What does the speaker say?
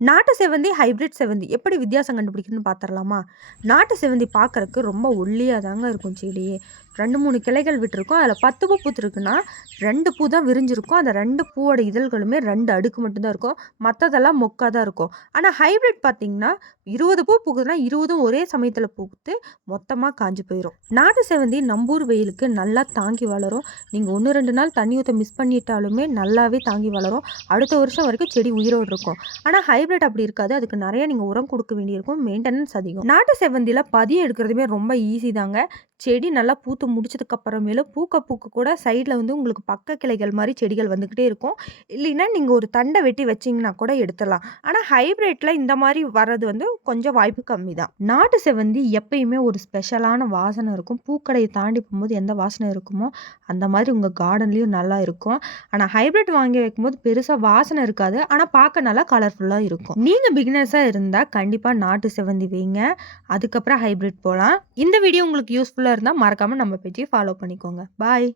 நாட்டு செவ்வந்தி, ஹைபிரிட் செவ்வந்தி எப்படி வித்தியாசம் கண்டுபிடிக்கணும்னு பார்த்துரலாமா? நாட்டு செவ்வந்தி பார்க்கறக்கு ரொம்ப ஒல்லியா தாங்க இருக்கும் செடி. 2, 3 கிளைகள் விட்டுருக்கும். அதில 10 பூ பூத்திருக்குன்னா, 2 பூ தான் விரிஞ்சிருக்கும். அந்த 2 பூவோட இதழ்களுமே 2 அடுக்கு மட்டும் தான் இருக்கும். மத்ததெல்லாம் மொக்கா தான் இருக்கும். ஆனா ஹைபிரிட் பார்த்தீங்கன்னா, 20 பூ பூக்குதுன்னா 20ம் ஒரே சமயத்தில பூத்து மொத்தமா காஞ்சு போயிரும். நாட்டு செவ்வந்தி நம்பூர் வெயிலுக்கு நல்லா தாங்கி வளரும். நீங்க 1, 2 நாள் தண்ணி ஊத்த மிஸ் பண்ணிட்டாலுமே நல்லாவே தாங்கி வளரும். அடுத்த வருஷம் வரைக்கும் செடி உயிரோடு இருக்கும். ஆனா ஹைபிரிட் அப்படி இருக்காது. அதுக்கு நிறைய நீங்க உரம் கொடுக்க வேண்டியிருக்கும். மெயின்டெனன்ஸ் அதிகம். நாட்டு செவ்வந்தியில பதியம் எடுக்கிறதுமே ரொம்ப ஈஸி தாங்க. செடி நல்லா பூத்து முடிச்சதுக்கு அப்புறமேலு பூக்க கூட சைடில் வந்து உங்களுக்கு பக்க கிளைகள் மாதிரி செடிகள் வந்துக்கிட்டே இருக்கும். இல்லைன்னா நீங்கள் ஒரு தண்டை வெட்டி வச்சிங்கன்னா கூட எடுத்துடலாம். ஆனால் ஹைபிரிட்டில் இந்த மாதிரி வர்றது வந்து கொஞ்சம் வாய்ப்பு கம்மி தான். நாட்டு செவ்வந்தி எப்பயுமே ஒரு ஸ்பெஷலான வாசனை இருக்கும். பூக்கடையை தாண்டி போகும்போது எந்த வாசனை இருக்குமோ அந்த மாதிரி உங்கள் கார்டன்லேயும் நல்லா இருக்கும். ஆனால் ஹைபிரிட் வாங்கி வைக்கும்போது பெருசாக வாசனை இருக்காது. ஆனால் பார்க்க நல்லா கலர்ஃபுல்லாக இருக்கும். நீங்கள் பிகினர்ஸாக இருந்தால் கண்டிப்பாக நாட்டு செவ்வந்தி வைங்க. அதுக்கப்புறம் ஹைபிரிட் போகலாம். இந்த வீடியோ உங்களுக்கு யூஸ்ஃபுல்லாக இருந்தால் மறக்காமல் நம்ம பேஜை ஃபாலோ பண்ணிக்கோங்க. பாய்.